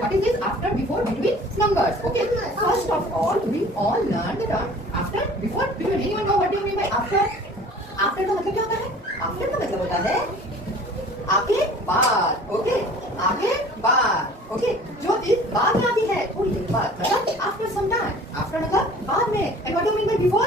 what is this? After, before, between numbers. Okay. First of all, we all learn the term after, before, between. Anyone know what do you mean by after? After का मतलब क्या होता है? After का मतलब होता है आगे बाद. ओके, आगे बाद. ओके, जो चीज बाद में आती है थोड़ी देर बाद, मतलब आफ्टर सम टाइम. आफ्टर मतलब बाद में. And what do you mean by before?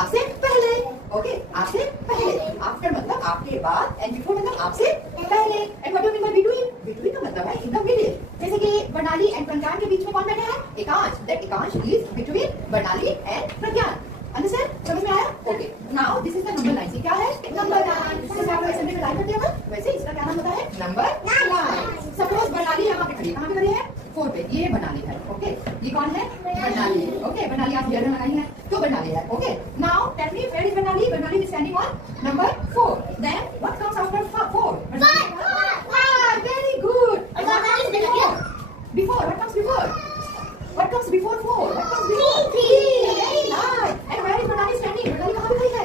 आपसे पहले. ओके, आपसे पहले. आफ्टर मतलब आपके बाद, एंड बिफोर मतलब आपसे पहले. And what do you mean by between? Between का मतलब है इन द मिडिल. जैसे कि बरनाली एंड प्रज्ञान के बीच में कौन बैठा है? Ekansh. That Ekansh is between Barnali and Pragyan. Understand? समझ में आया? Okay. Now this is the number line. क्या है? Number line. जैसे आप असेंबली में लाइन करते हैं ना, वैसे इसका क्या नाम होता है? Number line. सपोज बरनाली यहाँ पे खड़ी है. कहाँ पे खड़ी है? 4 पे. ये बरनाली है. ओके, ये कौन है? बरनाली. ओके, बरनाली आप हियर में लगाई है तो बरनाली है. Okay, now tell me where is Barnali? Barnali is standing on number 4. Then what comes after 4? Very good. Before, what comes before? What comes before 4? What comes before? 3. Very nice. And where is Bernali standing? Bernali कहाँ पे खड़ी है?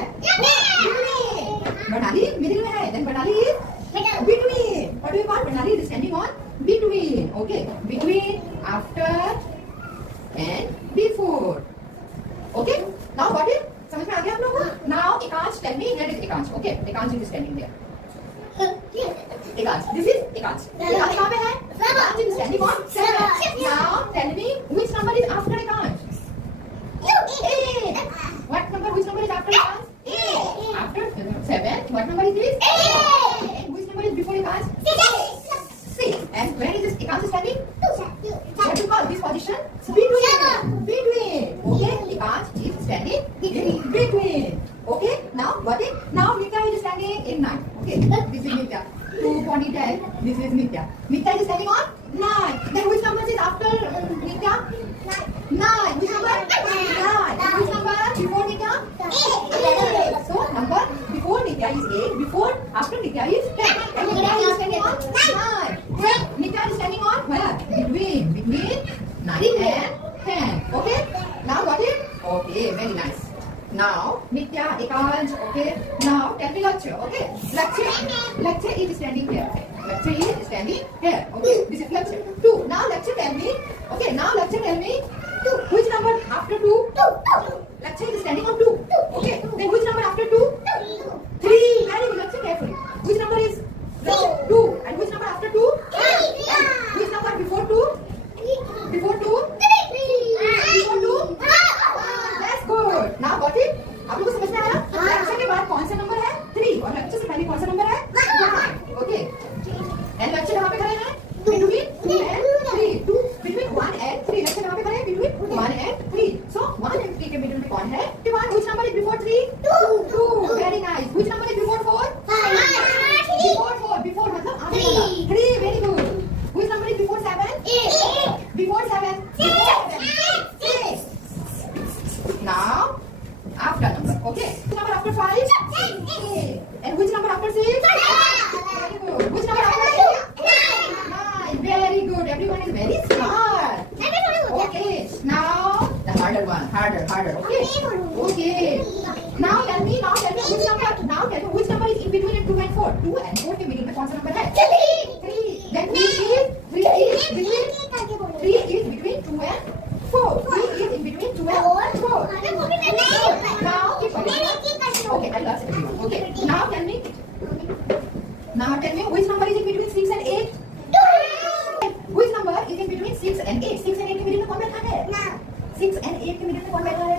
Between. Bernali middle में है. Then Bernali is between. What do you call? Bernali is standing on between. Okay, between, after, and before. Okay. Now got it? समझ में आ गया आप लोगों को? Now Ekansh, tell me where is Ekansh? Okay, Ekansh is standing there. Ekansh, this is एकांश. एकांश कहाँ पे है? एकांश is standing on 7. Now tell me which number is after Ekansh? 8. What number? Which number is after Ekansh? 8. After 7, what number is this? 8. And which number is before Ekansh? 6. And where is this Ekansh standing? What do you call this position? Between. Between. Okay, Ekansh is standing between. Okay, now what is? Now Nitya is standing in 9. Okay, this is Nitya. 2 ponytail. This is Nitya. Nitya is standing on 9. Then which number is after Nitya? 9. Which number? 9. And which number before Nitya? 8. So number before Nitya is 8. Before, after Nitya is 10. And Nitya is standing on 9. Where Nitya is standing on where? Between 9 and 10. Okay. Now got it? Okay, very nice. Now, Nitya, Ekansh, okay. Now, tell me Lakshya, okay. Lakshya is standing here. Lakshya is standing here, okay. This is Lakshya. 2. Now, Lakshya tell me, okay. Now, Lakshya tell me, 2. Which number after 2? 2. Lakshya is standing on 2. Okay. Then which number after 2? 3. Very good, Lakshya, carefully. Which number is 2? And which number after 2? 3. And which number before 2? Before 2? 3. Before 2? That's good. Now got it? आप लोगों को समझ में आया? लक्ष्य के बाद कौन सा नंबर है? 3. और लक्ष्य से पहले कौन सा नंबर है? 1. Okay. And लक्ष्य कहाँ पे खड़े हैं? Between 2 and 3. 2 between 1 and 3. लक्ष्य कहाँ पे खड़े हैं? Between 1 and 3. So 1 and 3 के middle में कौन है? 1. Which number is before 3? 2. Very nice. Which number is before 4? 5. Before 4. Before मतलब आगे वाला. 3. Very good. Which number is before 7? 8. Before 7? 6. Now, after number, okay. Which number after 5? 8. And which number after 6? very good. Which number after 8? 9. Very good. Everyone is very smart. Okay. Now, the harder one. Harder. Okay. Okay. Now tell me which number. Now tell me which number is in between 2 and 4. 2 and 4 के middle में कौन सा number है? 3. Then 3 is between 2 and 4. 3 is in between 2 and 4. Now keep on. Okay, I lost everyone. Okay. Now tell me which number is in between 6 and 8? 2. Which number is in between 6 and 8? 6 and 8 के middle में कौन बैठा है? 6 and 8 के middle में कौन बैठा है?